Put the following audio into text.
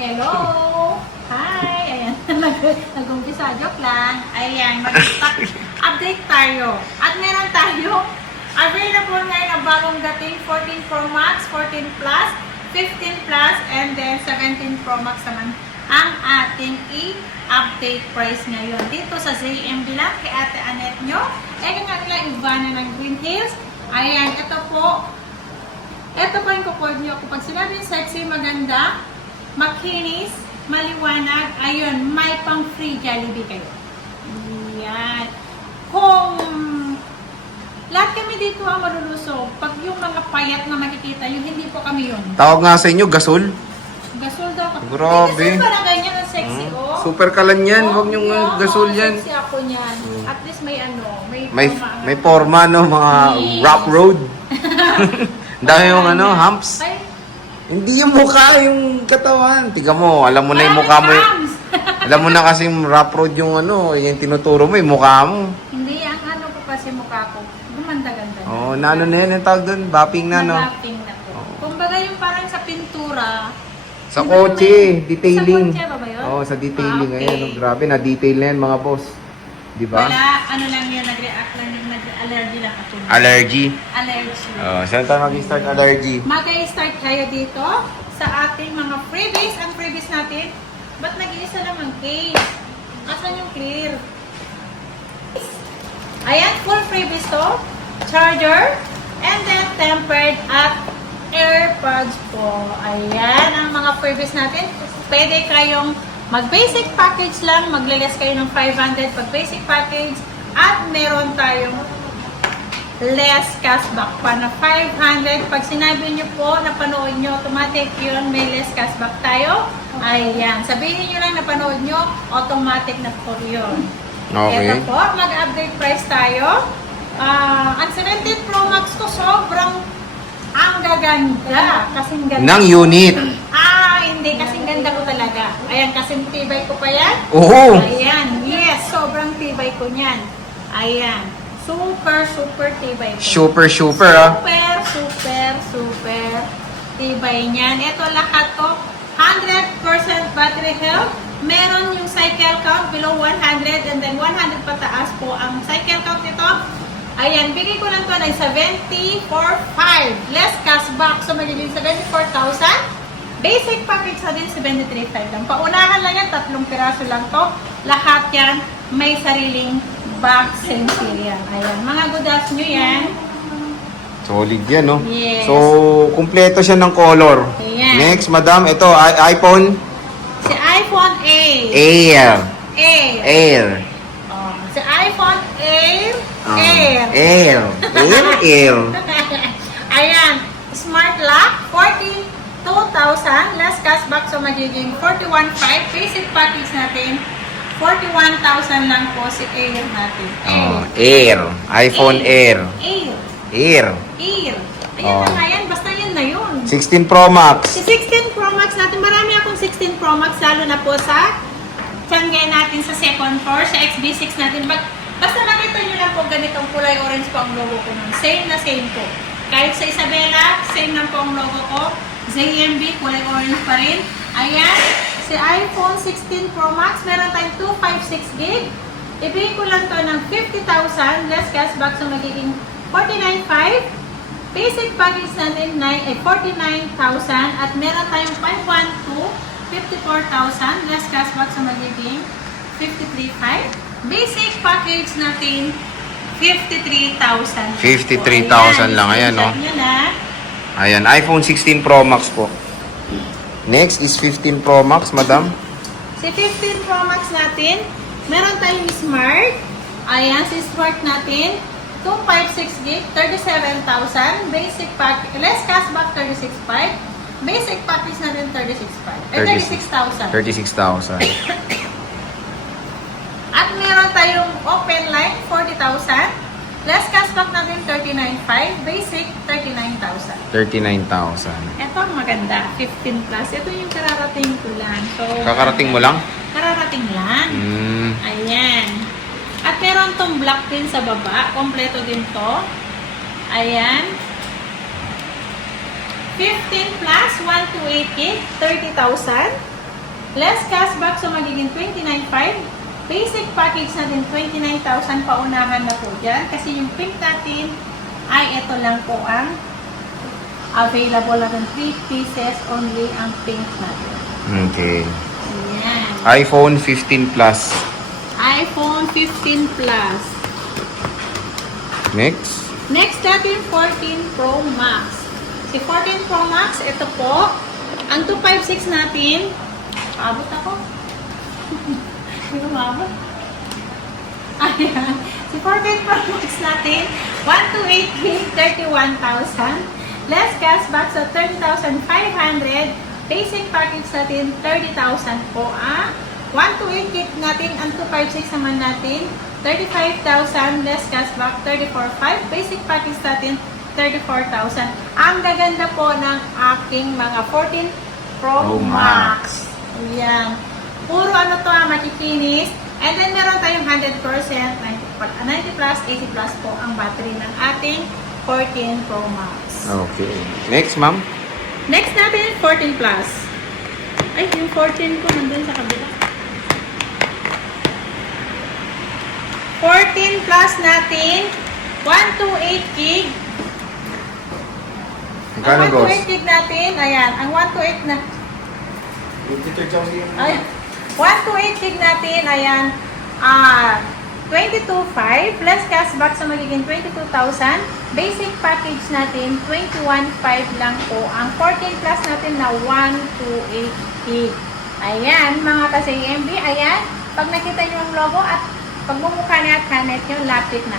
Hello! Hi! Ayan, nag-umpisa. Joke lang. Ayan, mag-update tayo. At meron tayo available ngayon na bagong dating 14 Pro Max, 14 Plus, 15 Plus, and then 17 Pro Max naman ang ating i-update price ngayon. Dito sa ZMB lang kay Ate Annette nyo. Eh, nga nila Ivana ng Green Hills. Ayan, ito po. Ito po yung kukuha nyo. Kapag sinabing sexy, maganda, makinis, maliwanag, ayun, may pang free Jollibee kayo. Yan. Kung lahat kami dito ang malulusog, pag yung mga payat na makikita, yung hindi po kami yun. Tawag nga sa inyo, gasol. Gasol daw. Grabe. Gasol pa na ganyan ang sexy, oh. Super kalan yan. Huwag niyong gasol yan. Sexy ako niyan. At least may ano, May forma, no? Mga Yes. rock road. Dahil yung humps. Ay, Hindi yung mukha, yung katawan. Tiga mo, alam mo na yung mukha mo. crumbs. Alam mo na kasi rock road yung yung tinuturo mo, yung mukha mo. Hindi, ang ano ko kasi mukha ko. Gumanda-ganda. Oh, na ano na yan, yung tawag doon, bapping na, no? Nag-wrapping na po. Kumbaga yung parang sa pintura. Sa kotse, detailing. Sa kotse ba ba yun? Oh, sa detailing. Okay. Ayan, oh, grabe, na-detail na yan, mga boss. Di ba? Wala, ano lang yun, nag-react lang yung nag-allergy lang ako. Allergy. Allergy. Oh, saan tayo mag-start allergy? Mag-start kayo dito sa ating mga freebies. Ang freebies natin, ba't nag-iisa lang ang case? Asan yung clear? Ayan, full freebies to. Charger, and then tempered at AirPods po. Ayan, ang mga freebies natin. Pwede kayong mag-basic package lang, maglales kayo ng 500 pag basic package, at meron tayong less cashback pa na 500. Pag sinabi nyo po, napanood nyo, automatic yun, may less cashback tayo. Ayan, sabihin nyo lang napanood nyo, automatic na po yun. Okay. Ito po, mag-update price tayo. Ang 17 Pro Max ko, sobrang ang gaganda. Kasing ganda. Ng unit. Hindi. Kasing ganda ko talaga. Ayan, kasing tibay ko pa yan. Oo. Ayan, yes. Sobrang tibay ko niyan. Ayan. Super tibay ko. Super, Super tibay niyan. Ito lahat to, 100% battery health. Meron yung cycle count below 100 and then 100 pataas po ang cycle count nito. Ayan, bigay ko lang to ng 74,500. Less cashback, so magiging 74,000. Basic package na din 73,500 lang. Paunahan lang yan, 3 piraso lang to. Lahat yan may sariling box sensor yan. Ayan, mga goods nyo yan. Solid yan, no? Yes. So, kumpleto siya ng color. Ayan. Next, madam, ito, iPhone Si iPhone 8. Air. Air. Air. Oh, si iPhone Air. Oh, Air. Air. Air. Ayan, smart lock, 42,000. Less cashback, so magiging 41,500. Basic package natin, 41,000 lang po si Air natin. Oh, Air. iPhone Air. Air. Air. Air. Ayan Oh. na nga yan, basta yun na yun. 16 Pro Max. Si 16 Pro Max natin, marami akong 16 Pro Max, lalo na po sa Tiangge natin sa second floor, sa XB6 natin. Basta nakita nyo lang po ganitong kulay orange po ang logo ko nun. Same na same po. Kahit sa Isabela, same na po ang logo ko. ZMB, kulay orange pa rin. Ayan, si iPhone 16 Pro Max, meron tayong 256 gig. Ibigay ko lang to ng 50,000, less cashback, so magiging 49,500. Basic package natin 49,000 at meron tayong 512, 54,000, less cashback, so magiging 53,500. Basic package natin 53,000. 53,000 lang, ayan, no? Yun na. Ayan, iPhone 16 Pro Max po. Next is 15 Pro Max, madam. Si 15 Pro Max natin, meron tayong Smart. Ayan, si Smart natin, 256 gig, 37,000. Basic pack, less cashback, 36,500. Basic package natin, 36,500. 36,000. 36,000. At meron tayong open line, 40,000. Less cashback natin, 39,500. Basic, 39,000. 39,000. Ito ang maganda, 15 plus. Ito yung kararating ko lang. So, Kakarating mo lang? kararating lang. Ayan. At meron tong black din sa baba. Kompleto din to. Ayan. 15 plus, 128 gig, 30,000. Less cashback, so magiging 29,500. Basic package natin, 29,000. Paunahan na po dyan. Kasi yung pink natin ay ito lang po ang available natin. 3 pieces only ang pink natin. Okay. Ayan. iPhone 15 Plus. iPhone 15 Plus. Next. Next natin, 14 Pro Max. Si 14 Pro Max, ito po. Ang 256 natin, abot ako. Hindi ko maabot. Ayan. Si 14 Pro Max natin, 128 gig, 31,000. Less cashback, so 30,500. Basic package natin, 30,000 po. 128 gig natin, ang 256 naman natin, 35,000. Less cashback, 34,500. Basic package natin, 34,000. Ang gaganda po ng aking mga 14 Pro Pro Max. Ayan. Puro ano to, makikinis. And then meron tayong 100%, 90 plus, 80 plus po ang battery ng ating 14 Pro Max. Okay. Next, ma'am. Next natin, 14 plus. Ay, yung 14 ko nandun sa kabila. 14 plus natin, 128 gig. Magkano, Ang boss? 128 gig natin, ayan, ang 128 na, ay, 128 gig natin, ayan, 22,500 plus cashback sa magiging 22,000. Basic package natin, 21,500 lang po. Ang 14 plus natin na 128 gig. Ayan, mga ka-CMB, ayan, pag nakita nyo ang logo at pagmumukha niya at kanet nyo, lapit na.